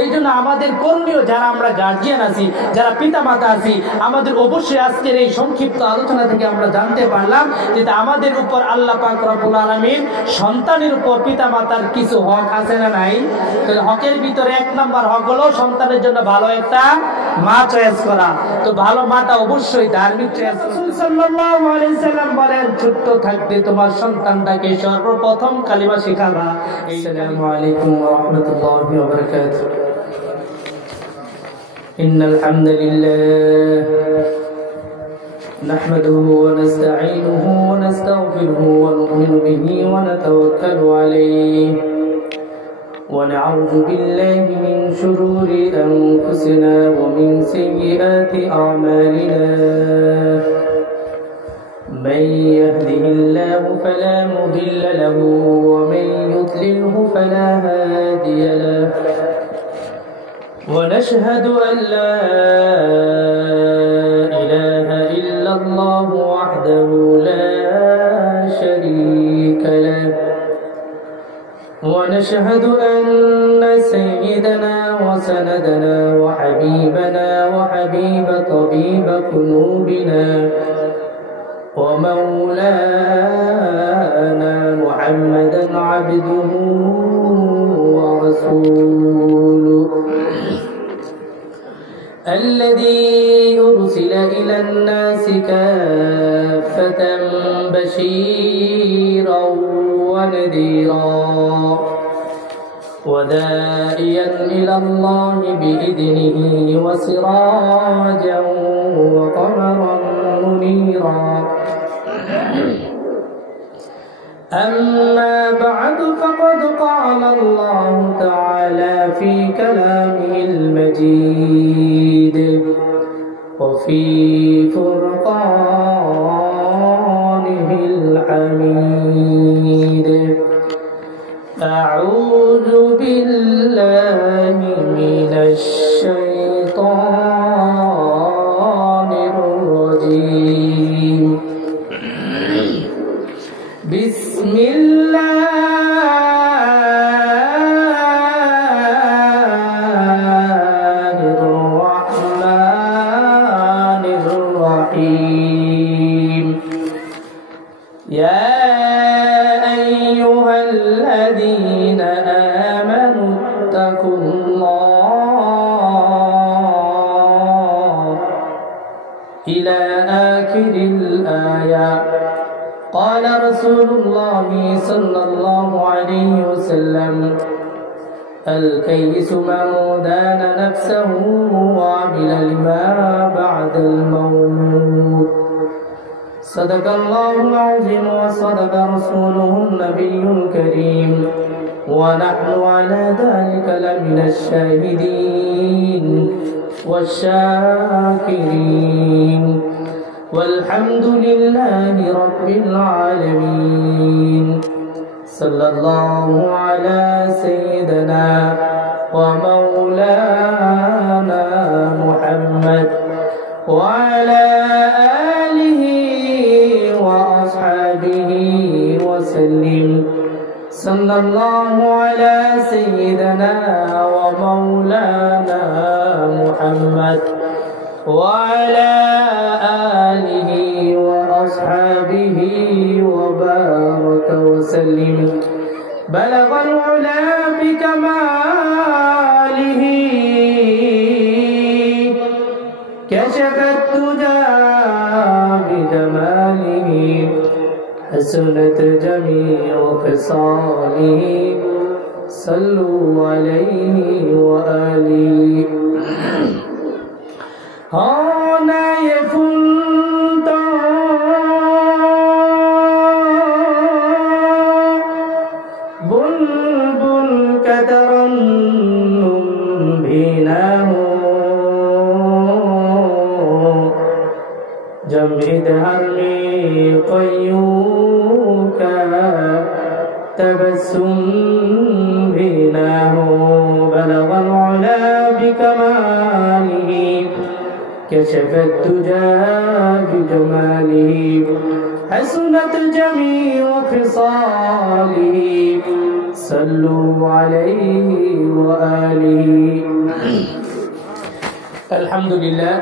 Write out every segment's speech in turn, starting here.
এই জন্য আমাদের করণীয়, যারা আমরা গার্জিয়ান আছি, যারা পিতা মাতা আছি, আমাদের অবশ্যই আজকের এই সংক্ষিপ্ত আলোচনা থেকে আমরা জানতে পারলাম যে আমাদের উপর আল্লাহ পাক রব্বুল আলামিন সন্তানের উপর পিতা মাতার কিছু হক আছে না নাই? তো হকের ভিতরে 1 নাম্বার হক হলো সন্তানের জন্য ভালো একটা মা চয়েস করা। তো ভালো মাটা অবশ্যই ধার্মিক চয়েস। রাসূল সাল্লাল্লাহু আলাইহি সাল্লাম বলেন, ছোট্ট থাকতে তোমার সন্তানটাকে সর্বপ্রথম কালিমা শেখাবা। আসসালামু আলাইকুম ওয়া রাহমাতুল্লাহি ওয়া বারাকাতুহু। ইন্নাল হামদুলিল্লাহ নাহমাদুহু ওয়া নাস্তাঈনুহু ওয়া নাস্তাগফিরুহু ওয়া নু'মিনু বিহি ওয়া নাতাওয়াক্কালু আলাইহি ونعوذ بالله من شرور أنفسنا ومن سيئات أعمالنا من يهده الله فلا مضل له ومن يضلله فلا هادي له ونشهد أن لا إله إلا الله وحده لا شريك له ونشهد أن سيدنا وسندنا وحبيبنا وحبيب طبيب قلوبنا ومولانا محمدا عبده ورسوله الذي أرسل إلى الناس كافة بشيرا ونذيرا وداعيا إلى الله بإذنه وسراجا وقمرا منيرا أما بعد فقد قال الله تعالى في كلامه المجيد وفي فرقانه الحميد أعوذ بالله من الشيطان الرجيم بسم الله الرحمن الرحيم يا أيها الذين آمنوا اتقوا الله إلى آخر الآية. قال رسول الله صلى الله عليه وسلم الكيس من دان نفسه وعمل لما بعد الموت. صدق الله العظيم وصدق رسوله النبي الكريم ونحن على ذلك لمن الشاهدين والشاكرين والحمد لله رب العالمين. صلى الله على سيدنا ومولانا محمد وعلى آله وأصحابه وسلم. صلى الله على سيدنا ومولانا محمد وعلى آله وأصحابه وبارك وسلم. بلغ العلا بكماله كشف الدجى بجماله حسنت جميع خصاله. صلوا عليه وآله. বুলবুল কাতরন্নুম ভিনাহ জমিদ হারমি কয়ুকা তবসুম ভিনাহ বলগল উলা বিকমালিহি كشف الدجى بجماله حسنت جميع خصاله. صلوا عليه وآله. আলহামদুলিল্লাহ,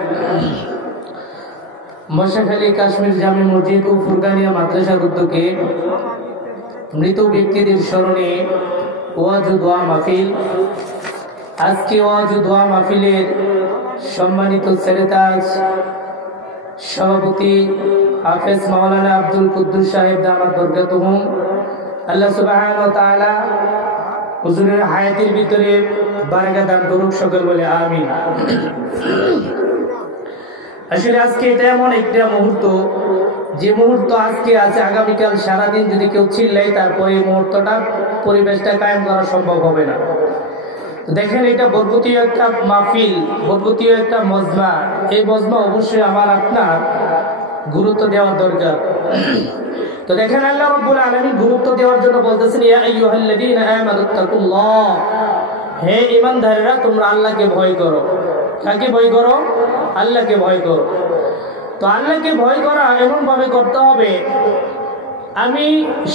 মশাখালী কাশ্মীর জামে মসজিদ ও ফুরকানিয়া মাদ্রাসার উদ্যোগে মৃত ব্যক্তিদের স্মরণে ওয়াজ ও দোয়া মাহফিল। আজকে ওয়াজ ও দোয়া মাহফিলের সম্মানিত সেক্রেটারি সভাপতি হাফেজ মাওলানা আব্দুল কুদ্দুস সাহেব দামাত বরকাতুহুম, আল্লাহ সুবহানাহু ওয়া তাআলা হুজুরের হায়াতের ভিতরে বারাকা দান করুক, সকল বলে আমিন। আসলে আজকে এটা এমন একটা মুহূর্ত, যে মুহূর্ত আজকে আছে, আগামীকাল সারাদিন যদি কেউ চিল্লাই তারপরে এই মুহূর্তটা পরিবেশটা কায়েম করা সম্ভব হবে না। দেখেন, এটা বরকতীয় একটা মাহফিল, বরকতীয় একটা মজমা। এই মজমা অবশ্যই আমার আপনার গুরুত্ব দেওয়ার দরকার। তো দেখেন, আল্লাহ রাব্বুল আলামিন গুরুত্ব দেওয়ার জন্য বলতেছেন, ইয়া আইয়ুহাল্লাযীনা আমানুত্তাকুল্লাহ, হে ঈমানদারেরা তোমরা আল্লাহকে ভয় করো। কাকে ভয় করো? আল্লাহকে ভয় করো। তো আল্লাহকে ভয় করা এমন ভাবে করতে হবে, আমি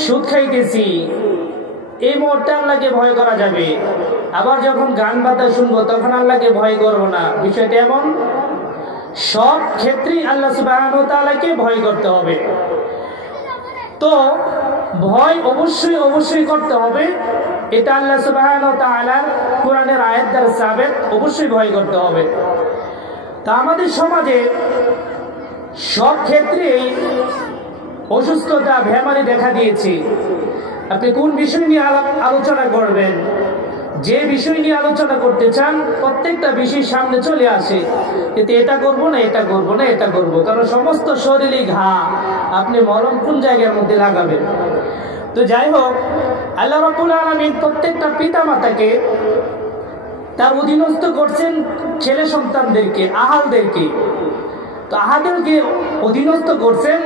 সুদ খাইতেছি এই মুহূর্তে আল্লাহকে ভয় করা যাবে, আবার যখন গান বাজনা শুনবো তখন আল্লাহকে ভয় করবো না। বিষয়টা এমন, সব ক্ষেত্রেই আল্লাহ সুবহানাহু ওয়া তাআলাকে ভয় করতে হবে। তো ভয় অবশ্যই অবশ্যই করতে হবে, এটা আল্লাহ সুবহানাহু ওয়া তাআলার কোরআনের আয়াত দ্বারা সাবেত, অবশ্যই ভয় করতে হবে। তা আমাদের সমাজে সব ক্ষেত্রেই অসুস্থতা, বেমারি দেখা দিয়েছে। আপনি কোন বিষয় নিয়ে আলোচনা করবেন, যে বিষয় নিয়ে আলোচনা করতে চান প্রত্যেকটা বিষয় সামনে চলে আসে, কিন্তু এটা করবো না, এটা করবো না, এটা করবো, কারণ সমস্ত শরীরে ঘা, আপনি মলম কোন জায়গার মধ্যে লাগাবেন। তো যাই হোক, আল্লাহ রাব্বুল আলামিন প্রত্যেকটা পিতা মাতাকে তার অধীনস্থ করছেন ছেলে সন্তানদেরকে, আহালদেরকে। তো আহালদেরকে অধীনস্থ করছেন,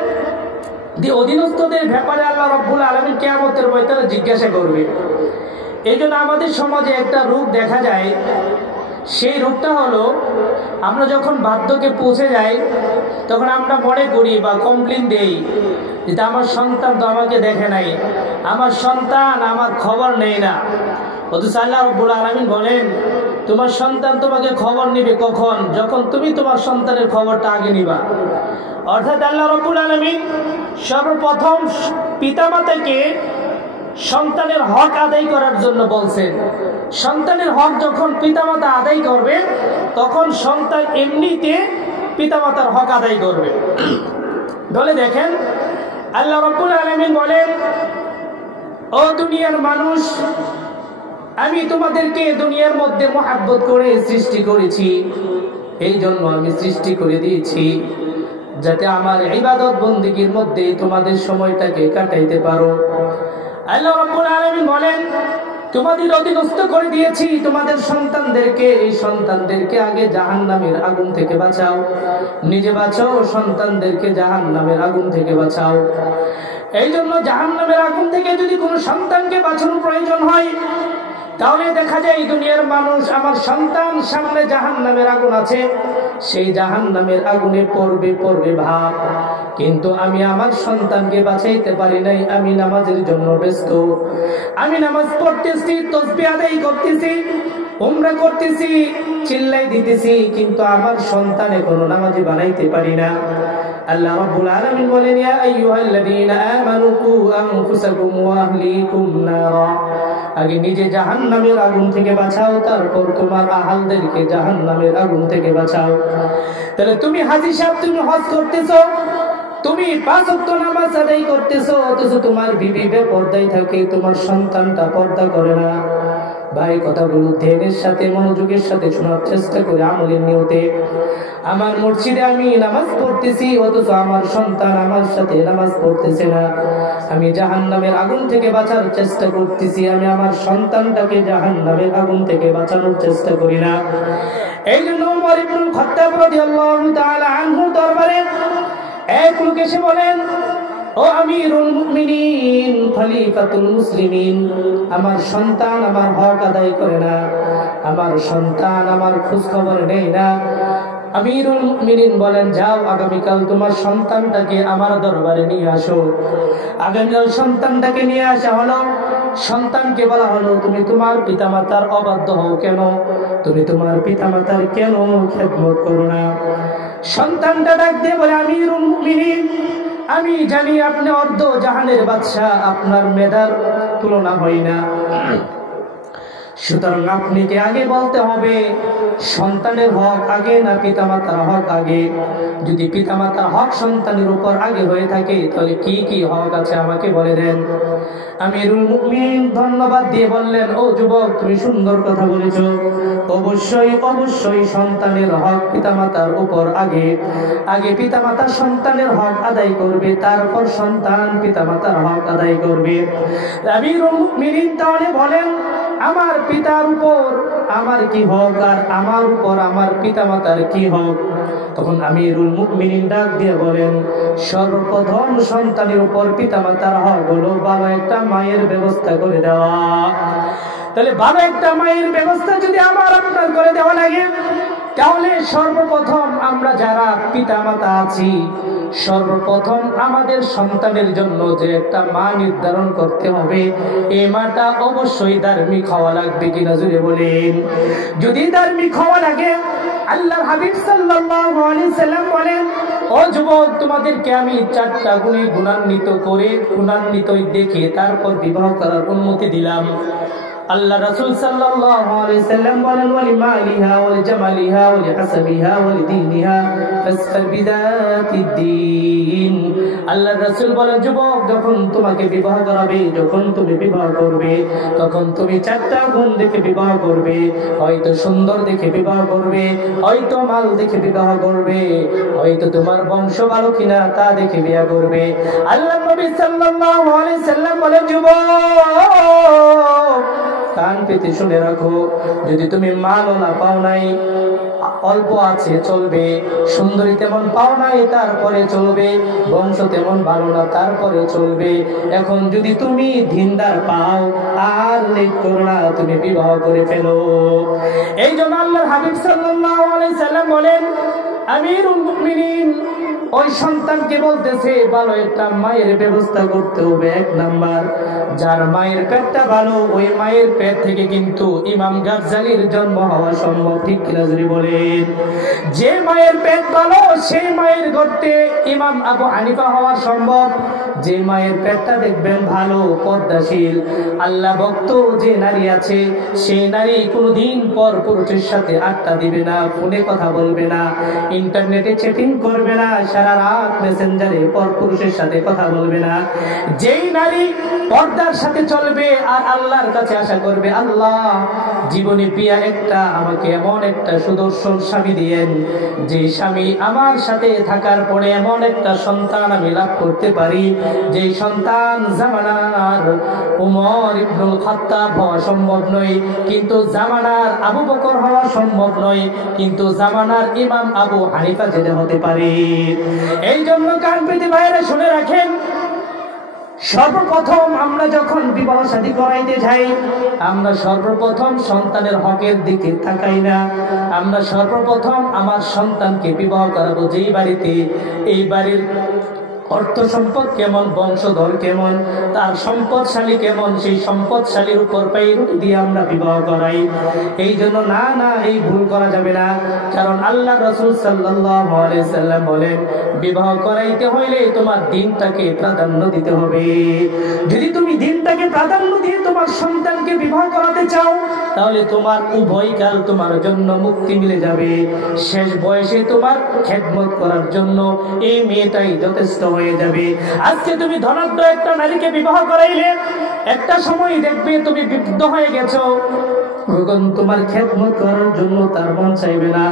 যে অধীনস্থদের ব্যাপারে আল্লাহ রাব্বুল আলামিন কিয়ামতের ময়দানে জিজ্ঞাসা করবে। এই জন্য আমাদের সমাজে একটা রোগ দেখা যায়, সেই রোগটা হলো, আমরা যখন বার্ধক্যে পৌঁছে যাই তখন আমরা মনে করি বা কমপ্লেন দেই যে আমার সন্তান তো আমাকে দেখে নাই, আমার সন্তান আমার খবর নেই না। অথচ আল্লাহ রাব্বুল আলামিন বলেন, তোমার সন্তান তোমাকে খবর নেবে কখন? যখন তুমি তোমার সন্তানের খবরটা আগে নিবা। অর্থাৎ আল্লাহ রাব্বুল আলামিন সর্বপ্রথম পিতামাতাকে সন্তানের হক আদায় করার জন্য বলছেন। সন্তানের হক যখন পিতামাতা আদায় করবে, তখন সন্তান এমনিতে পিতামাতার হক আদায় করবে। বলে দেখেন, আল্লাহ রাব্বুল আলামিন বলেন, ও দুনিয়ার মানুষ, আমি তোমাদেরকে দুনিয়ার মধ্যে মহব্বত করে সৃষ্টি করেছি, এই জন্য আমি সৃষ্টি করে দিয়েছি যাতে আমার ইবাদত বন্দেগীর মধ্যে তোমাদের সময়টাকে কাটাইতে পারো। আল্লাহ রাব্বুল আলামিন বলেন, তোমাদের অধীনস্থ করে দিয়েছি তোমাদের সন্তানদেরকে, এই সন্তানদেরকে আগে জাহান্নামের আগুন থেকে বাঁচাও, নিজে বাঁচাও, সন্তানদেরকে জাহান্নামের আগুন থেকে বাঁচাও। এই জন্য জাহান্নামের আগুন থেকে যদি কোনো সন্তানকে বাঁচানোর প্রয়োজন হয়, তাহলে দেখা যায় দুনিয়ার মানুষ, আমার সন্তান সামনে জাহান্নামের আগুন আছে, সেই জাহান্নামের আগুনে পড়বে পড়বে ভাব, কিন্তু আমি আমার সন্তানকে বাঁচাইতে পারি নাই। আমি নামাজের জন্য ব্যস্ত, আমি নামাজ পড়তেছি, তাসবিহ আদায় করতেছি, উমরা করতেছি, চিল্লাই দিতেছি, কিন্তু আমার সন্তান এখনো নামাজি বানাইতে পারি না। আল্লাহ রাব্বুল আলামিন বলেন, ইয়া আইয়ুহাল্লাযীনা আমানু কু আনফুসাকুম ওয়া আহলিকুম নারা, আগে নিজে জাহান্নামের আগুন থেকে বাঁচাও, তারপর তোমার আহালদেরকে জাহান্নামের আগুন থেকে বাঁচাও। তাহলে তুমি হাজী সাহেব, তুমি হজ করতেছো, তুমি 5 ওয়াক্ত নামাজ আদায় করতেছো, অথচ তোমার বিবি বেপরদায় থাকে, তোমার সন্তানটা পর্দা করে না। ভাই, কথাগুলো ধ্যানের সাথে, মনোযোগের সাথে শোনার চেষ্টা করে আমলের নিয়তে। আমার মসজিদে আমি নামাজ পড়তেছি, অথচ আমার সন্তান আমার সাথে নামাজ পড়তেছে না। আমি জাহান্নামের আগুন থেকে বাঁচার চেষ্টা করতেছি, আমি আমার সন্তানটাকে জাহান্নামের আগুন থেকে বাঁচানোর চেষ্টা করি না। এই জন্য ওমর ইবনুল খাত্তাব রাদিয়াল্লাহু তাআলা আনহু দরবারে এক লোক এসে বলেন, ও আমিরুল মুমিনিন, খলিফাতুল মুসলিমিন, আমার সন্তান আমার হক আদায় করে না, আমার সন্তান আমার খোঁজ খবর নেয় না, আমিরুল মুমিনিন বলেন, যাও আগামীকাল তোমার সন্তানটাকে আমার দরবারে নিয়ে আসো। আগামীকাল সন্তানটাকে নিয়ে আসা হলো। সন্তানকে বলা হলো, তুমি তোমার পিতামাতার অবাধ্য হও কেন? তুমি তোমার পিতামাতার কেন খেদমত করো না? সন্তানটা ডাক দিয়ে বলে, আমিরুল মুমিনিন, আমি জানি আপনি অর্ধ জাহানের বাদশা, আপনার মেধার তুলনা হয় না, সুতরাং আপনাকে আগে বলতে হবে সন্তানের হক আগে না পিতামাতার হক আগে? যদি পিতামাতার হক সন্তানের উপর আগে হয়ে থাকে তাহলে কি কি হক আছে আমাকে বলে দেন। আমিরুল মুমিনিন ধন্যবাদ দিয়ে বললেন, ও যুবক, তুমি সুন্দর কথা বলেছো। অবশ্যই অবশ্যই সন্তানের হক পিতামাতার উপর আগে। আগে পিতামাতা সন্তানের হক আদায় করবে, তারপর সন্তান পিতামাতার হক আদায় করবে। আমিরুল মুমিনিন তাহলে বলেন, আমার পিতার উপর আমার কি হক আর আমার উপর আমার পিতামাতার কি হক? তখন আমিরুল মুমিনিন ডাক দিয়ে বলেন, সর্বপ্রথম সন্তানের উপর পিতামাতার হক হলো ভালো একটা মায়ের ব্যবস্থা করে দেওয়া। তাহলে ভালো একটা মায়ের ব্যবস্থা যদি আমার আপনার করে দেওয়া লাগে, তাহলে সর্বপ্রথম আমরা যারা পিতামাতা আছি, সর্বপ্রথম আমাদের সন্তানের জন্য যে একটা মা নির্ধারণ করতে হবে, এই মাটা অবশ্যই ধার্মিক হওয়া লাগবে কিনা জুড়ে বলেন। যদি ধার্মিক হওয়া লাগে, আল্লাহর হাবিব সাল্লাল্লাহু আলাইহি সাল্লাম বলেন, ও যুবক, তোমাদেরকে আমি 4টা গুণে গুণান্বিত দেখে তারপর বিবাহ করার অনুমতি দিলাম। আল্লাহ রাসূল সাল্লাল্লাহু আলাইহি সাল্লাম বলেন, ওয়ালিমালিহা ওয়ালিজামালিহা ওয়ালিহাসাবিহা ওয়ালিদীনিহা ফাসফার বিযাতিদ্দীন। আল্লাহ রাসূল বলেন, যুবক, যখন তোমাকে বিবাহ করাবে, যখন তুমি বিবাহ করবে, তখন তুমি 4টা গুণ দেখে বিবাহ করবে। হয়তো সুন্দর দেখে বিবাহ করবে, হয়তো মাল দেখে বিবাহ করবে, হয়তো তোমার বংশ ভালো কিনা তা দেখে বিয়ে করবে। আল্লাহ নবী সাল্লাল্লাহু আলাইহি সাল্লাম বলেন, যুবক, কান পেতে শুনে রাখো, যদি তুমি মালওয়ালা পাও নাই, অল্প আছে চলবে, সুন্দরী তেমন পাও নাই তারপরে চলবে, বংশ তেমন ভালো না তারপরে চলবে, এখন যদি তুমি দিনদার পাও আর লেট করো না, তুমি বিবাহ করে ফেলো। এই জন্য আল্লাহর হাবিব সাল্লাল্লাহু আলাইহি সাল্লাম বলেন, আমিরুল মুমিনিন ওই সন্তানকে বলতেছে, ভালো একটা মায়ের ব্যবস্থা করতে হবে। 1 নাম্বার, যার মায়ের পেটটা ভালো, ওই মায়ের পেট থেকে কিন্তু ইমাম গাজ্জালির জন্ম হওয়া সম্ভব, ঠিক কিনা যদি বলেন। যে মায়ের পেট ভালো, সেই মায়ের গর্তে ইমাম আবু হানিফা হওয়া সম্ভব। যে মায়ের পেটটা দেখবেন ভালো, পর্দাশীল, আল্লাহ ভক্ত যে নারী আছে, সেই নারী কোনোদিন পর পুরুষের সাথে আড্ডা দিবে না, ফোনে কথা বলবে না, ইন্টারনেটে চ্যাটিং করবে না, সারা রাত মেসেঞ্জারে পর পুরুষের সাথে কথা বলবে না। যেই নারী পর্দার সাথে চলবে আর আল্লাহর কাছে আশা করবে, আল্লাহ জীবনে প্রিয়া একটা আমাকে এমন একটা সুদর্শন স্বামী দিয়েন, যে স্বামী আমার সাথে থাকার পরে এমন একটা সন্তান আমি লাভ করতে পারি, যে সন্তান জামানার উমর ইবনুল খাত্তাব হওয়া সম্ভব নয়, কিন্তু জামানার আবু বকর হওয়া সম্ভব নয়, কিন্তু জামানার ইমাম আবু হানিফা যেতে হতে পারে। এই জন্য কান পেতে ভাইরা শুনে রাখেন, সর্বপ্রথম আমরা যখন বিবাহ শাদী করাইতে যাই, আমরা সর্বপ্রথম সন্তানের হকের দিকে তাকাই না। আমরা সর্বপ্রথম আমার সন্তানকে বিবাহ করাবো যেই বাড়িতে, এই বাড়ির অর্থ সম্পদ কেমন, বংশধর কেমন, তার সম্পদশালী কেমন, সেই সম্পদশালীর উপর পাইরুটি দিয়ে আমরা বিবাহ করাই। এই জন্য না এই ভুল করা যাবে না। কারণ আল্লাহ রাসূল সাল্লাল্লাহু আলাইহি সাল্লাম বলেন, বিবাহ করাইতে হইলে তোমার দিনটাকে প্রাধান্য দিতে হবে। যদি তুমি দিনটাকে প্রাধান্য দিয়ে তোমার সন্তানকে বিবাহ করাতে চাও, তাহলে তোমার উভয়কাল তোমার জন্য মুক্তি মিলে যাবে। শেষ বয়সে তোমার খেদমত করার জন্য এই মেয়েটাই যথেষ্ট হয়ে যাবে। আজকে তুমি ধনাঢ্য একটা নারীকে বিবাহ করাইলে, একটা সময় দেখবে তুমি বিদ্ধ হয়ে গেছো, তোমার খেদমত করার জন্য তার মন চাইবে না,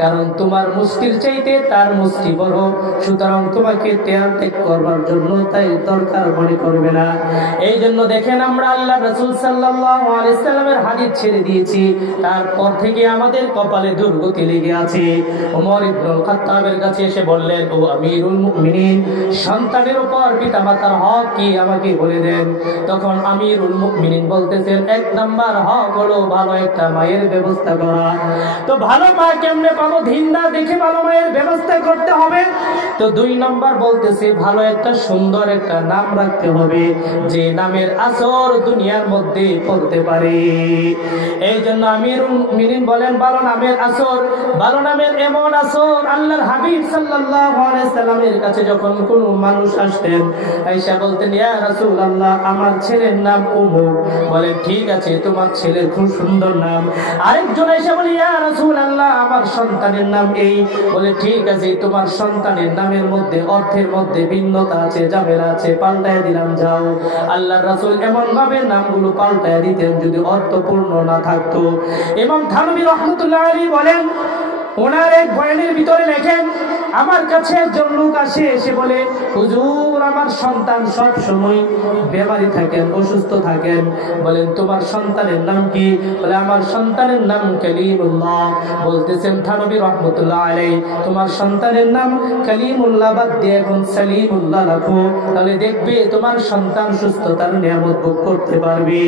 কারণ তোমার মুষ্টির চাইতে তার মুষ্টি বড়, সুতরাং তোমাকে ত্যাগ করবার জন্য তাই দরকার মনে করবে না। এই জন্য দেখেন, আমরা আল্লাহ রাসূল সাল্লাল্লাহু আলাইহি সাল্লামের হাদিস ছেড়ে দিয়েছি, তারপর থেকে আমাদের কপালে দুর্গতি লেগে আছে। ওমর ইবনুল খাত্তাবের কাছে এসে বললেন, ও আমিরুল মুমিনিন, সন্তানের উপর পিতামাতার হক কি আমাকে বলে দেন। তখন আমিরুল মুমিনিন বলতেছেন, 1 নাম্বার হক হলো ভালো একটা মায়ের ব্যবস্থা করা। তো ভালো মা কেমনে পাবো? ধিন্দা দেখে ভালো মায়ের ব্যবস্থা করতে হবে। তো 2 নম্বর বলতেছে ভালো একটা সুন্দর একটা নাম রাখতে হবে, যে নামের আসর দুনিয়ার মধ্যে পড়তে পারে। এই জন্য আমিরুল মুমিনিন বলেন ভালো নামের আসর, ভালো নামের এমন আসর, আল্লাহর হাবিব সাল্লাল্লাহু আলাইহি সাল্লামের কাছে যখন কোন মানুষ আসতেন, আয়েশা বলতেন ইয়া রাসূলুল্লাহ আমার ছেলের নাম অমুক। বলে ঠিক আছে, তোমার ছেলের খুব সুন্দর নাম। আরেকজন এসে বলে ইয়া রাসূলুল্লাহ আমার সন্তানের নাম এই। বলে ঠিক আছে, তোমার সন্তানের নামের মধ্যে অর্থের মধ্যে ভিন্নতা আছে, ঝামেলা আছে, পাল্টায় দিলাম যাও। আল্লাহর রাসূল এমন ভাবে নামগুলো পাল্টায় দিতেন যদি অর্থপূর্ণ না থাকতো। ইমাম থানভী রাহমাতুল্লাহ আলাইহি বলেন ওনার এক বয়ানের ভিতরে লেখেন, আমার কাছে একজন লোক আসে, এসে বলে হুজুর আমার সন্তান সব সময় বেমারি থাকেন, অসুস্থ থাকেন। বলেন তোমার সন্তানের নাম কি? বলে আমার সন্তানের নাম কালিমুল্লাহ। বলতেছেন থানভী রাহমাতুল্লাহ আলাইহি তোমার সন্তানের নাম কালিমুল্লাহ বাদ দিয়ে এখন সালিমুল্লাহ রাখো, তাহলে দেখবে তোমার সন্তান সুস্থতার নিয়ামত ভোগ করতে পারবে।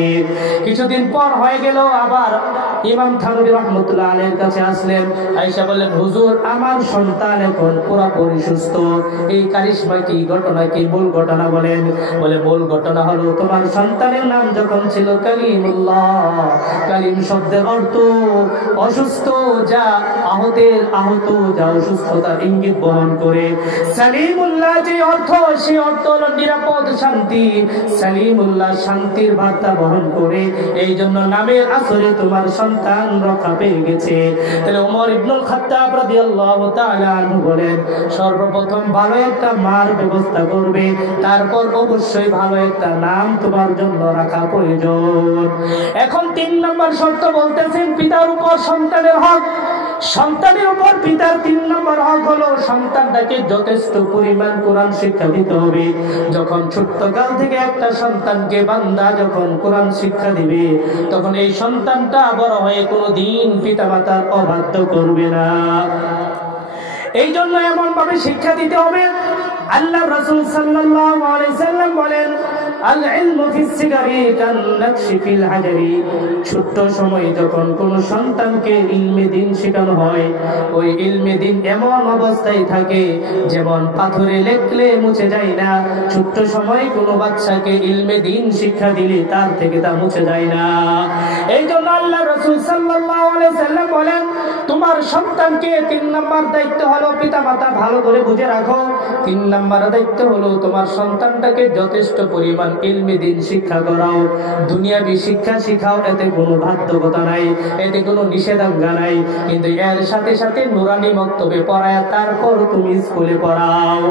কিছুদিন পর হয়ে গেল, আবার ইমাম থানভী রাহমাতুল্লাহ আলাইহির কাছে আসলেন। আয়েশা বললেন হুজুর আমার সন্তান এখন পুরোপুরি সুস্থ। এই কারিশমা কি, ঘটনা কি, মূল ঘটনা বলেন। বলে মূল ঘটনা হলো তোমার সন্তানের নাম যখন ছিল কালিমুল্লাহ, কালিম শব্দের অর্থ অসুস্থ, যা আহত যা অসুস্থতার ইঙ্গিত বহন করে। সালিমুল্লাহ যে অর্থ, সে অর্থ হলো নিরাপদ, শান্তি। সালিমুল্লাহ শান্তির বার্তা বহন করে, এই জন্য নামের আসরে তোমার সন্তান রক্ষা পেয়ে গেছে। তাহলে ওমর ইবনুল খাত্তাব রাদিয়াল্লাহু তাআলা আনহু বলেন সর্বপ্রথম ভালো একটা মার ব্যবস্থা করবে, তারপর অবশ্যই ভালো একটা নাম তোমার জন্য রাখা প্রয়োজন। এখন 3 নম্বর শর্ত বলতেছেন পিতার উপর সন্তানের হক। সন্তানের উপর পিতার 3 নম্বর হক হলো সন্তানটাকে যথেষ্ট পরিমাণ কোরআন শিক্ষা দিতে হবে। যখন ছোট্টকাল থেকে একটা সন্তানকে বান্দা যখন কোরআন শিক্ষা দিবে, তখন এই সন্তানটা বড় হয়ে কোনোদিন পিতামাতার অবাধ্য করবে না। এই জন্য এমন ভাবে শিক্ষা দিতে হবে। আল্লাহ রাসূল সাল্লাল্লাহু আলাইহি সাল্লাম বলেন আল ইলমু ফিস সিগারি কান নাকশি ফিল হাজারি। ছোট সময়ে যখন কোন সন্তানকে ইলমে দ্বীন শেখানো হয়, ওই ইলমে দ্বীন এমন অবস্থায় থাকে যেমন পাথরে লেখলে মুছে যায় না। ছোট সময়ে কোন বাচ্চাকে ইলমে দ্বীন শিক্ষা দিলে তার থেকে তা মুছে যায় না। এই জন্য আল্লাহ রাসূল সাল্লাল্লাহু আলাইহি সাল্লাম বলেন তোমার সন্তানকে 3 নম্বর দায়িত্ব হলো পিতামাতা ভালো করে বুঝে রাখো। 3 নম্বর দায়িত্ব হলো তোমার সন্তানটাকে যথেষ্ট পরিমাণ ইলমে দ্বীন শিক্ষা করাও, দুনিয়াবি শিক্ষা শিখাও। এতে কোনো বাধ্যকতা নাই, এতে কোনো নিষেধাজ্ঞা নাই, কিন্তু এর সাথে সাথে নুরানি মক্তবে পড়ায় তারপর তুমি স্কুলে পড়াও।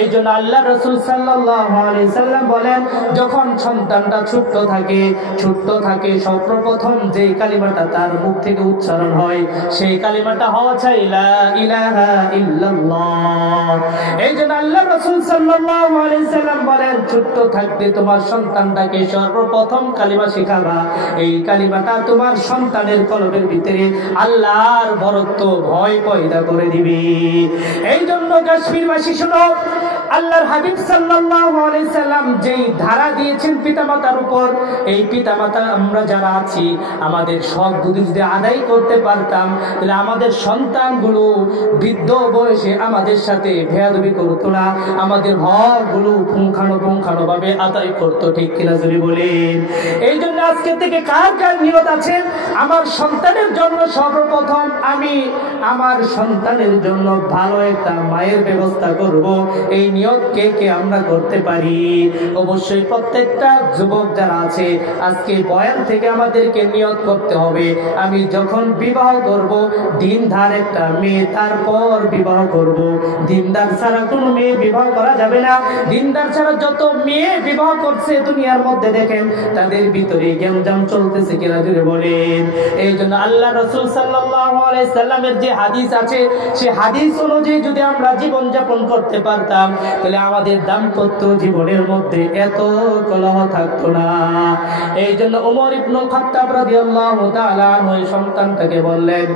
এই জন্য আল্লাহ রাসূল সাল্লাল্লাহু আলাইহি সাল্লাম বলেন যখন সন্তানটা ছোট্ট থাকে সর্বপ্রথম যে কালিমাটা তার মুখ থেকে উচ্চারণ হয়, সেই কালিমাটা হওয়া চাই লা ইলাহা ইল্লাল্লাহ। এই জন্য আল্লাহ রাসূল সাল্লাল্লাহু আলাইহি সাল্লাম বলেন ছোট্ট থাকতে তোমার সন্তানটাকে সর্বপ্রথম কালিমা শেখাবা। এই কালিমাটা তোমার সন্তানের কলবের ভিতরে আল্লাহর বরত্ব ভয় পয়দা করে দিবে। এই জন্য কাশ্মীরবাসী শুনো, আল্লাহর হাবিব সাল্লাল্লাহু আলাইহি সাল্লাম যেই ধারা দিয়েছেন পিতামাতার উপর, এই পিতামাতা আমরা যারা আছি আমাদের সব যদি আদায় করতে পারতাম, তাহলে আমাদের সন্তানগুলো বৃদ্ধ বয়সে আমাদের সাথে বেয়াদবি করতো না, আমাদের হকগুলো পুঙ্খানুপুঙ্খানু ভাবে আদায় করতো। ঠিক কিনা যদি বলেন? এই জন্য আজকে থেকে কার কার নিয়ত আছে আমার সন্তানের জন্য সর্বপ্রথম আমি আমার সন্তানের জন্য ভালো একটা মায়ের ব্যবস্থা করব, এই নিয়ত কে কে আমরা করতে পারি? অবশ্যই প্রত্যেকটা যুবক যারা আছে আজকে বয়ান থেকে আমাদেরকে নিয়ত করতে হবে আমি যখন বিবাহ করব দিনদার একটা মেয়ে তারপর বিবাহ করব। দিনদার ছাড়া কোনো মেয়ে বিবাহ করা যাবে না। দিনদার ছাড়া যত মেয়ে বিবাহ করছে দুনিয়ার মধ্যে দেখেন তাদের ভিতরে গ্যামজাম চলতেছে কিনা জুড়ে বলেন। এই জন্য আল্লাহ রাসূল সাল্লাল্লাহু আলাইহি সাল্লামের যে হাদিস আছে, সেই হাদিস অনুযায়ী যদি আমরা জীবন যাপন করতে পারতাম, তাহলে আমাদের দাম্পত্য জীবনের মধ্যে এত কলহ থাকতো না। এই জন্য ওমর ইবনুল খাত্তাব রাদিয়াল্লাহু তাআলা ওই সন্তানটাকে বললেন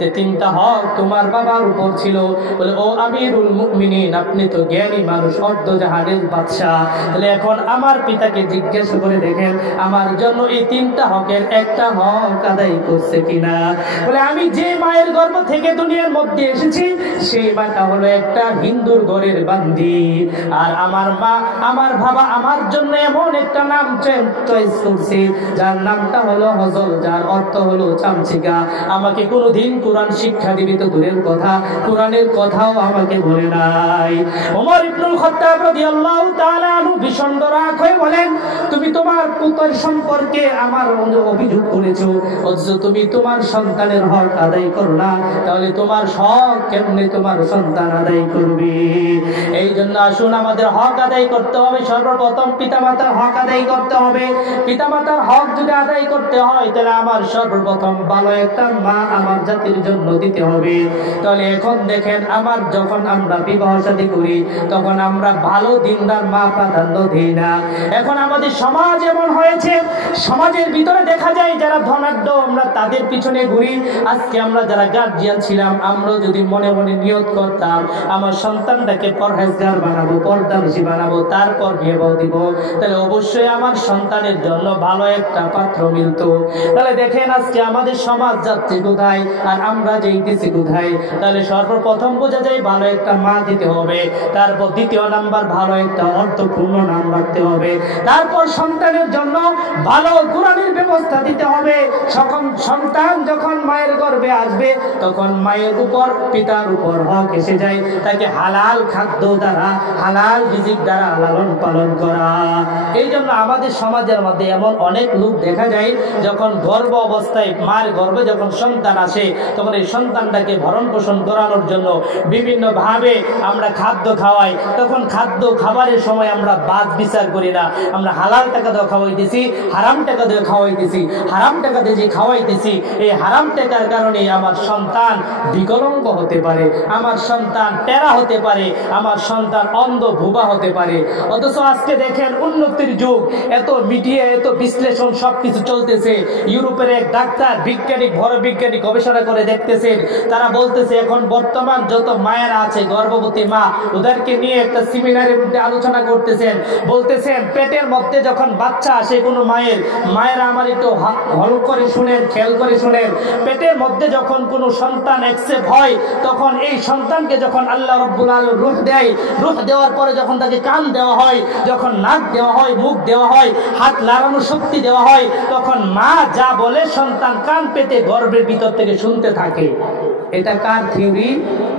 যে তিনটা হক তোমার বাবার উপর ছিল। বলে ও আমিরুল মুমিনিন, আপনি তো জ্ঞানী মানুষ, অর্ধ জাহানের বাদশা, তাহলে এখন আমার পিতাকে জিজ্ঞেস করে দেখেন আমার জন্য এই তিনটা হকের একটা হক আদায় করছে কিনা। বলে আমি যে মায়ের গর্ভ থেকে দুনিয়ার মধ্যে এসেছি সেই মাটা হলো একটা হিন্দুর ঘরের বান্দি, আর আমার মা আমার বাবা আমার জন্য এমন একটা নাম চয়েস করছে যার নামটা হলো হজল, যার অর্থ হলো চামচিকা। আমাকে কোনোদিন কোরআন শিক্ষা দিবি তো দূরের কথা, কোরআনের কথাও আমাকে বলে নাই। ওমর ইবনুল খাত্তাব রাদিয়াল্লাহু তাআলা আনহু ভীষণ রাগ হয়ে বলেন তুমি তোমার পুত্রের সম্পর্কে আমার অভিযোগ করেছো, অথচ তুমি তোমার সন্তানের হক আদায় করো না, তাহলে তোমার হক কেমনে তোমার সন্তান আদায় করবে। এই জন্য আসুন আমাদের হক আদায় করতে হবে। সর্বপ্রথম পিতামাতার হক আদায় করতে হবে। পিতামাতার হক যদি আদায় করতে হয় তাহলে আমার সর্বপ্রথম ভালো একটা মা আমার জাতির জন্য দিতে হবে। তাহলে এখন দেখেন আমার যখন আমরা বিবাহ শাদী করি তখন আমরা ভালো দিনদার মা প্রাধান্য দিই না। এখন আমাদের সমাজ এমন হয়েছে, সমাজের ভিতরে দেখা যায় যারা ধনাঢ্য আমরা তাদের পিছনে ঘুরি। আজকে আমরা যারা গার্জিয়ান ছিলাম আমরা যদি মনে মনে নিয়ত করতাম আমার সন্তানটাকে পরহেজগার বানাবো, পর্দানিশী বানাবো, তারপর বিয়ে দিব, তাহলে অবশ্যই আমার সন্তানের জন্য ভালো একটা পাত্র মিলতো। তাহলে দেখেন আজকে আমাদের সমাজ যাচ্ছে কোথায় আর আমরা যেতেছি কোথায়। তাহলে সর্বপ্রথম বোঝা যায় ভালো একটা মা দিতে হবে, তারপর দ্বিতীয় নাম্বার ভালো একটা অর্থপূর্ণ নাম রাখতে হবে, তারপর সন্তানের জন্য ভালো কোরআনের ব্যবস্থা দিতে হবে। সন্তান যখন মায়ের গর্ভে আসবে তখন মায়ের উপর পিতার উপর হক এসে যায় তাকে হালাল খাদ্য দ্বারা হালাল রিজিক দ্বারা লালন পালন করা। এই জন্য আমাদের সমাজের মধ্যে এমন অনেক লোক দেখা যায় যখন গর্ভ অবস্থায় মার গর্ভে যখন সন্তান আসে তখন এই সন্তানটাকে ভরণ পোষণ করানোর জন্য বিভিন্ন ভাবে আমরা খাদ্য খাওয়াই। তখন খাদ্য খাবারের সময় আমরা বাদ বিচার করি না, আমরা হালাল টাকা দিয়ে খাওয়াইতেছি, হারাম টাকা দিয়ে খাওয়াইতেছি, হারাম টাকা দিয়ে যে খাওয়াইতেছি এই হারাম টাকার কারণে আমার সন্তান বিকলাঙ্গ হতে পারে, আমার সন্তান টেরা হতে পারে, আমার সন্তান অন্ধ ভুবা হতে পারে। অথচ আজকে দেখেন উন্নতির যুগ, এত মিডিয়া এত বিশ্লেষণ সবকিছু চলতেছে। ইউরোপের এক ডাক্তার বিজ্ঞানী বড় বিজ্ঞানী গবেষণা করে দেখতেছেন, তারা বলতেছে এখন বর্তমান যত মায়েরা আছে গর্ভবতী মা ওদেরকে নিয়ে একটা সেমিনারের মধ্যে আলোচনা করতেছেন। বলতেছেন পেটের মধ্যে যখন বাচ্চা আসে কোনো মায়েরা আমার একটু ভালো করে শুনেন, খেয়াল করে শুনেন, পেটের মধ্যে যখন কোনো সন্তান অ্যাকসেপ্ট হয় তখন এই সন্তানকে যখন আল্লাহ রাব্বুল আলামিন রূহ দেয়, রূহ দেওয়ার পরে যখন তাকে কান দেওয়া হয়, যখন নাক দেওয়া হয়, মুখ দেওয়া হয়, হাত নাড়ানোর শক্তি দেওয়া হয়, তখন মা যা বলে সন্তান কান পেতে গর্ভের ভিতর থেকে শুনতে থাকে। এটা কার থিওরি?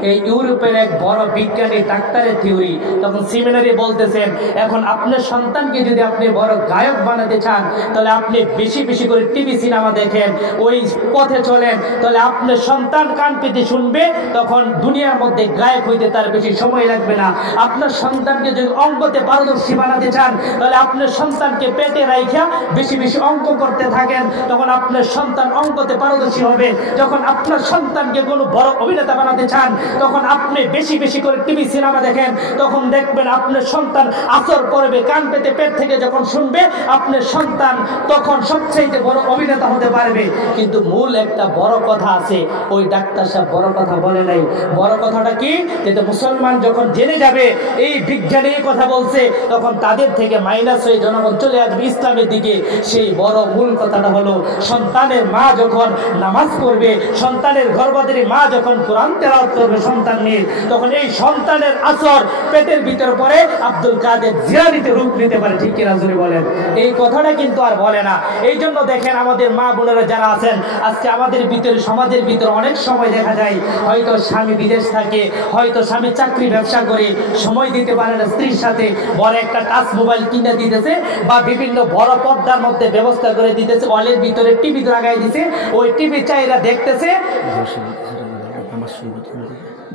এই ইউরোপের এক বড় বিজ্ঞানী ডাক্তারের থিওরি। তখন সেমিনারে বলতেছেন এখন আপনার সন্তানকে যদি আপনি বড় গায়ক বানাতে চান তাহলে আপনি বেশি বেশি করে টিভি সিনেমা দেখেন, ওই পথে চলেন, তাহলে আপনার সন্তান কান পেতে শুনবে, তখন দুনিয়ার মধ্যে গায়ক হইতে তার বেশি সময় লাগবে না। আপনার সন্তানকে যদি অঙ্কতে পারদর্শী বানাতে চান তাহলে আপনার সন্তানকে পেটে রাইখা বেশি বেশি অঙ্ক করতে থাকেন, তখন আপনার সন্তান অঙ্কতে পারদর্শী হবে। যখন আপনার সন্তানকে কোনো বড় অভিনেতা বানাতে চান তখন আপনি বেশি বেশি করে টিভি সিনেমা দেখেন, তখন দেখবেন আপনার সন্তান আসর করবে, কান পেতে পেট থেকে যখন শুনবে আপনার সন্তান তখন সবচেয়ে বড় অভিনেতা হতে পারবে। কিন্তু মূল একটা বড় কথা আছে, ওই ডাক্তার সাহেব বড় কথা বলে নাই। বড় কথাটা কি? যে মুসলমান যখন জেনে যাবে এই বিজ্ঞানী কথা বলছে তখন তাদের থেকে মাইনাস হয়ে জনগণ চলে আসবে ইসলামের দিকে। সেই বড় মূল কথাটা হলো সন্তানের মা যখন নামাজ পড়বে, সন্তানের গর্ভধারী মা যখন কোরআন তেলাওয়াত করবে সন্তান নিয়ে, তখন এই সন্তানের আসর পেটের ভিতর পরে আব্দুল কাদের জিলানীতে রূপ নিতে পারে। ঠিক কিনা জোরে বলেন? এই কথাটা কিন্তু আর বলে না। এই জন্য দেখেন আমাদের মা বোনেরা যারা আছেন আজকে আমাদের ভিতরে সমাজের ভিতরে অনেক সময় দেখা যায় হয়তো স্বামী বিদেশ থাকে, হয়তো স্বামী চাকরি ব্যবসা করে সময় দিতে পারে না স্ত্রীর সাথে, বড় একটা টাচ মোবাইল কিনে দিতেছে বা বিভিন্ন বড় পর্দার মধ্যে ব্যবস্থা করে দিতেছে, ওয়ালের ভিতরে টিভি লাগাই দিছে, ওই টিভি চাইরা দেখতেছে।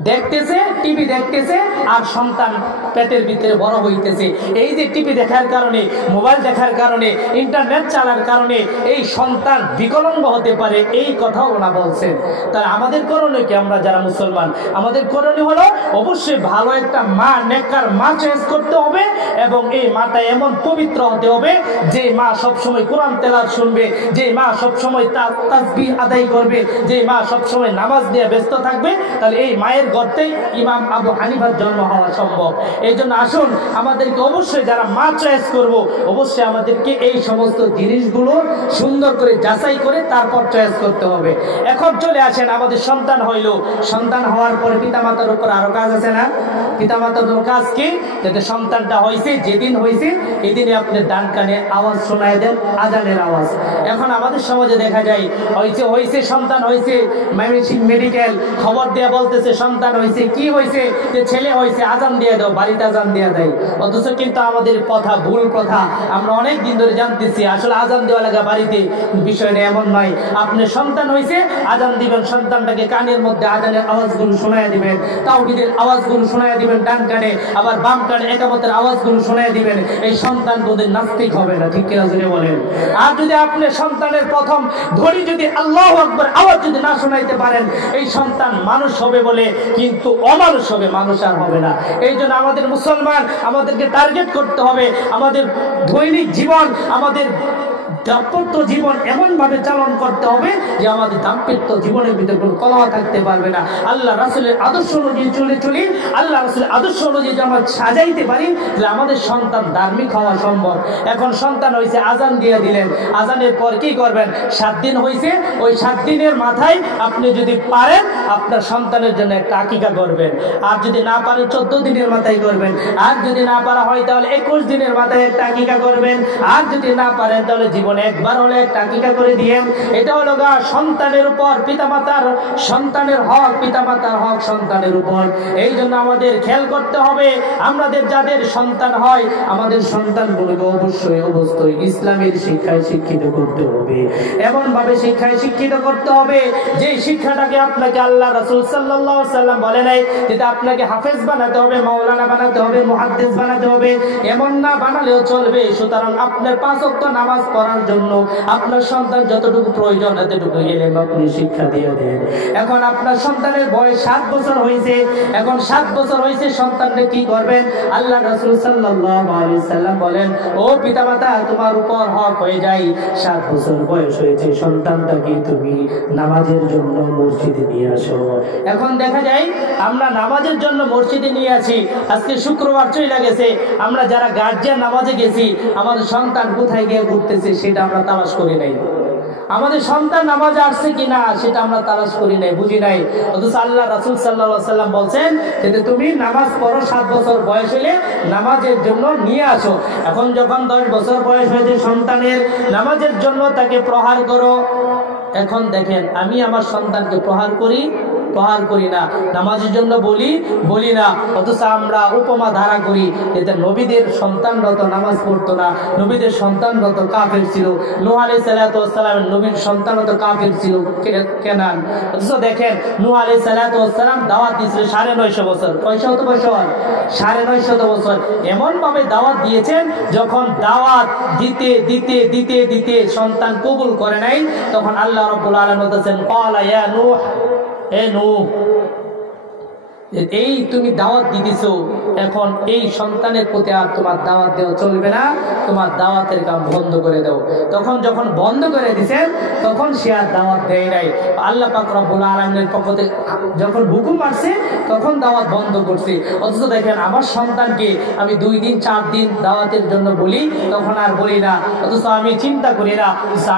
দেখতেছে, টিভি দেখতেছে, আর সন্তান পেটের ভিতরে বড় হইতেছে। এই যে টিভি দেখার কারণে, মোবাইল দেখার কারণে, ইন্টারনেট চালার কারণে এই সন্তান বিকলাঙ্গ হতে পারে, এই কথাও ওনা বলছেন। তাহলে আমাদের করণীয় কি? আমরা যারা মুসলমান, আমাদের করণীয় হলো অবশ্যই ভালো একটা মা, নেককার মা চয়েস করতে হবে, এবং এই মাটা এমন পবিত্র হতে হবে যে মা সবসময় কোরআন তেলাওয়াত শুনবে, যে মা সবসময় তাসবিহ আদায় করবে, যে মা সবসময় নামাজ দিয়ে ব্যস্ত থাকবে। তাহলে এই মায়ের গর্তে ইমাম আবু হানিফার জন্ম হওয়া সম্ভব। এই জন্য আসুন, আমাদেরকে অবশ্যই যারা মা চয়েস করব, অবশ্যই আমাদেরকে এই সমস্ত জিনিসগুলো সুন্দর করে যাচাই করে তারপর চয়েস করতে হবে। এখন চলে আসেন, আমাদের সন্তান হইল, সন্তান হওয়ার পরে পিতামাতার উপর আরো কাজ আছে না? পিতামাতার কাজ কি? যাতে সন্তানটা হয়েছে, যেদিন হয়েছে এদিনে আপনি ডান কানে আওয়াজ শোনায় দেন, আজানের আওয়াজ। এখন আমাদের সমাজে দেখা যায়, হয়েছে সন্তান হয়েছে, মেডিকেল খবর দেয়া বলতেছে সন্তান হয়েছে, কি হয়েছে? যে ছেলে হয়েছে, আজান দিয়ে দাও, বাড়িতে আজান দিয়ে দেয়। অথচ কিন্তু আমাদের কথা, ভুল কথা, আমরা অনেক দিন ধরে জানতেছি আসলে আজান দেওয়া লাগা বাড়িতে, বিষয়টা এমন নয়। আপনি সন্তান হয়েছে, আজান দিবেন, সন্তানটাকে কানের মধ্যে আজানের আওয়াজগুলো শোনায় দিবেন, তাওহীদের আওয়াজগুলো শোনায় দিবেন ডান কানে, আবার বাম কানে একামতের আওয়াজগুলো শোনায় দিবেন। এই সন্তান কোনদিন নাস্তিক হবে না, ঠিক কিনা জোরে বলেন? আর যদি আপনি সন্তানের প্রথম ধরি যদি আল্লাহু আকবার আওয়াজ যদি না শোনাইতে পারেন, এই সন্তান মানুষ হবে বলে কিন্তু অমানুষ হবে, মানুষ আর হবে না। এই জন্য আমাদের মুসলমান, আমাদেরকে টার্গেট করতে হবে, আমাদের দৈনিক জীবন, আমাদের দাম্পত্য জীবন এমন ভাবে চালন করতে হবে যে আমাদের দাম্পত্য জীবনের ভিতরে কোনো কলহ থাকতে পারবে না। আল্লাহ রাসূলের আদর্শ অনুযায়ী চলি, আল্লাহ রাসূলের আদর্শ অনুযায়ী আমরা সাজাইতে পারি, যে আমাদের সন্তান ধার্মিক হওয়া সম্ভব। এখন সন্তান হয়েছে, আজান দিয়ে দিলেন, আজানের পর কি করবেন? 7 দিন হয়েছে, ওই 7 দিনের মাথায় আপনি যদি পারেন আপনার সন্তানের জন্য একটা আকিকা করবেন, আর যদি না পারেন 14 দিনের মাথায় করবেন, আর যদি না পারা হয় তাহলে 21 দিনের মাথায় একটা আকিকা করবেন, আর যদি না পারেন তাহলে জীবনে একবার হলে একটা আকিকা করে দিয়েন। এটা হলো সন্তানের উপর পিতামাতার, সন্তানের হক, পিতামাতার হক সন্তানের উপর। এই জন্য আমাদের খেয়াল করতে হবে, আমাদের যাদের সন্তান হয়, আমাদের সন্তানগুলোকে অবশ্যই ইসলামের শিক্ষায় শিক্ষিত করতে হবে, এমন ভাবে শিক্ষায় শিক্ষিত করতে হবে যে শিক্ষাটাকে আপনাকে আল্লাহ রাসূল সাল্লাল্লাহু আলাইহি ওয়াসাল্লাম বলে নাই যেটা আপনাকে হাফেজ বানাতে হবে, মাওলানা বানাতে হবে, মুহাদ্দিস বানাতে হবে, এমন না বানালেও চলবে। সুতরাং আপনার 5 ওয়াক্ত নামাজ পড়ার জন্য আপনার সন্তান যতটুকু প্রয়োজন এতটুকু এলেম আপনি শিক্ষা দিয়ে দেন। এখন আপনার সন্তানের বয়স 7 বছর হয়েছে, এখন 7 বছর হয়েছে, সন্তানকে কি করবেন? আল্লাহ রাসূল সাল্লাল্লাহু আলাইহি ওয়াসাল্লাম বলেন, ও পিতামাতা, তোমার উপর হক হয়ে যায়, 7 বছর বয়স হয়েছে, সন্তানটাকে তুমি নামাজের জন্য মসজিদে নিয়ে আসো। এখন দেখা যায় আমরা নামাজের জন্য মসজিদে নিয়ে আসি, আজকে শুক্রবার চলে গেছে, আমরা যারা গার্জিয়ান নামাজে গেছি, আমাদের সন্তান কোথায় গিয়ে ঘুরতেছে সেটা আমরা তালাশ করি নাই, আমাদের সন্তান নামাজে আসছে কিনা সেটা আমরা তালাশ করি নাই, বুঝি নাই। অথচ আল্লাহ রাসূল সাল্লাল্লাহু আলাইহি ওয়াসাল্লাম বলছেন যে তুমি নামাজ পড়ো, 7 বছর বয়স হলে নামাজের জন্য নিয়ে আসো। এখন যখন 10 বছর বয়স হয়েছে সন্তানের, নামাজের জন্য তাকে প্রহার করো। এখন দেখেন, আমি আমার সন্তানকে প্রহার করি না, নামাজের জন্য বলি না, অথচ আমরা উপমা ধারা করি যে নবীদের সন্তানরা তো নামাজ পড়তো না, নবীদের সন্তানরা তো কাফের ছিল, নূহ আলাইহিস সালাতু ওয়াস সালামের নবীর সন্তানরা তো কাফের ছিল, কেনান। অথচ দেখেন নূহ আলাইহিস সালাতু ওয়াস সালাম দাওয়াত দিয়েছিল 950 বছর, কয়শত বছর? 950 বছর। এমন ভাবে দাওয়াত দিয়েছেন, যখন দাওয়াত দিতে সন্তান কবুল করে নাই, তখন আল্লাহ রাব্বুল আলামিন বলেছেন, ক্বালা ইয়া নূহ, হে নূহ, এই তুমি দাওয়াত দিতেছো, এখন এই সন্তানের প্রতি আর তোমার দাওয়াত দেওয়া চলবে না, তোমার দাওয়াতের কাম বন্ধ করে দাও। তখন যখন বন্ধ করে দিয়েছেন, তখন সে আর দাওয়াত দেয় নাই। আল্লাহ পাক রব্বুল আলামিনের পক্ষ থেকে যখন হুকুম আসছে, তখন দাওয়াত বন্ধ করছে। অথচ দেখেন, আমার সন্তানকে আমি 2 দিন 4 দিন দাওয়াতের জন্য বলি, তখন আর বলি না। অথচ আমি চিন্তা করি না,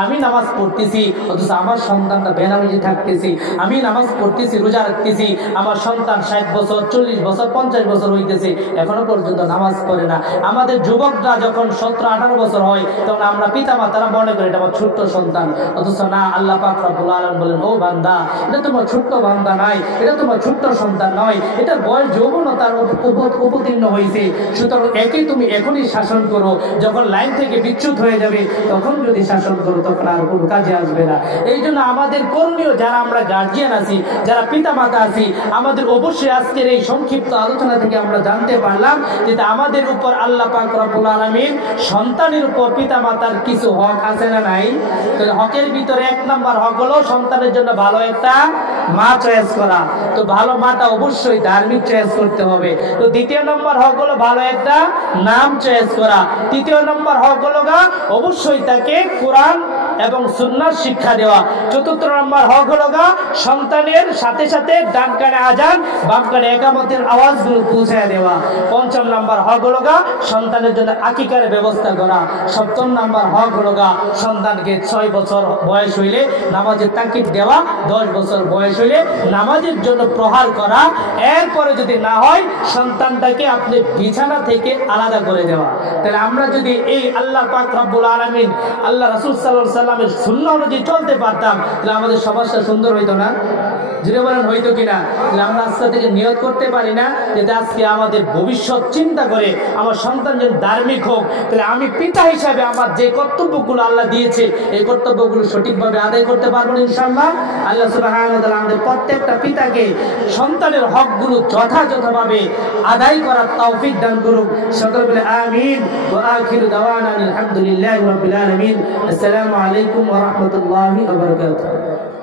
আমি নামাজ পড়তেছি, অথচ আমার সন্তানটা বেনামাজি থাকতেছি, আমি নামাজ পড়তেছি, রোজা রাখতেছি, আমার সন্তান 60 বছর, 40 বছর, 50 বছর হইতেছে, হয়েছে এখনো পর্যন্ত নামাজ পড়ে না। আমাদের যুবকরা যখন 17-18 বছর হয় তখন আমরা পিতা মাতারা মনে করি এটা আমার ছোট্ট সন্তান, অথচ না, আল্লাহ পাক রব্বুল আলামিন বলেন, ও বান্দা, এটা তোমার ছোট্ট বান্দা নয়, এটা তোমার ছোট্ট সন্তান নয়, এটার বয়স যৌবনতার উপতীর্ণ হয়েছে, সুতরাং একে তুমি এখনই শাসন করো, যখন লাইন থেকে বিচ্যুত হয়ে যাবে তখন যদি শাসন করো তখন আর কোনো কাজে আসবে না। এই জন্য আমাদের করণীয়, যারা আমরা গার্জিয়ান আছি, যারা পিতা মাতা আছি, আমাদের অবশ্যই আজকের এই সংক্ষিপ্ত আলোচনা থেকে আমরা জানতে পারলাম যে আমাদের উপর আল্লাহ পাক রব্বুল আলামিন সন্তানের উপর পিতা মাতার কিছু হক আছে না নাই? তো হকের ভিতরে 1 নাম্বার হক হলো সন্তানের জন্য ভালো একটা মা চয়েস করা। তো ভালো মাটা অবশ্যই ধার্মিক চয়েস করতে হবে। তো 2 নম্বর হক হলো ভালো একটা নাম চয়েস করা। 3 নম্বর হক হলো অবশ্যই তাকে কোরআন এবং সুন্নাহর শিক্ষা দেওয়া। 4 নম্বর হক হলো সন্তানের সাথে সাথে ডান কানে আজান বাম কানে ইকামতের আওয়াজগুলো পৌঁছে দেওয়া। 5 নম্বর হক হলো সন্তানের জন্য আকিকার ব্যবস্থা করা। 7 নম্বর হক হলো সন্তানকে 6 বছর বয়স হইলে নামাজের তাকিদ দেওয়া, 10 বছর বয়স হইলে নামাজের জন্য প্রহার করা, এরপরে যদি না হয় সন্তানটাকে আপনি বিছানা থেকে আলাদা করে দেওয়া। তাহলে আমরা যদি এই আল্লাহ পাক রব্বুল আলামিন, আল্লাহ রাসূল সাল্লাল্লাহু আলাইহি ওয়াসাল্লামের সুন্নাহ অনুযায়ী চলতে পারতাম, তাহলে আমাদের সমাজটা সুন্দর হইতো না? জুড়ে বলেন হইতো কিনা? তাহলে আমরা আজকে থেকে নিয়ত করতে পারি না যে আজকে আমাদের ভবিষ্যৎ চিন্তা করে আমার সন্তান যেন ধার্মিক হোক। তাহলে আমি পিতা হিসাবে আমার যে কর্তব্যগুলো আল্লাহ দিয়েছে এই কর্তব্যগুলো সঠিকভাবে আদায় করতে পারবো ইনশাআল্লাহ। আল্লাহ সুবহানাহু ওয়া তাআলা আমাদের প্রত্যেকটা পিতাকে সন্তানের হকগুলো যথাযথভাবে আদায় করার তৌফিক দান করুক। সকলে বলে আমিন। ওয়া আখিরু দাওয়ানা আলহামদুলিল্লাহি রাব্বিল আলামিন। আসসালামু আলাইকুম ওয়া রাহমাতুল্লাহি ওয়া বারাকাতুহু।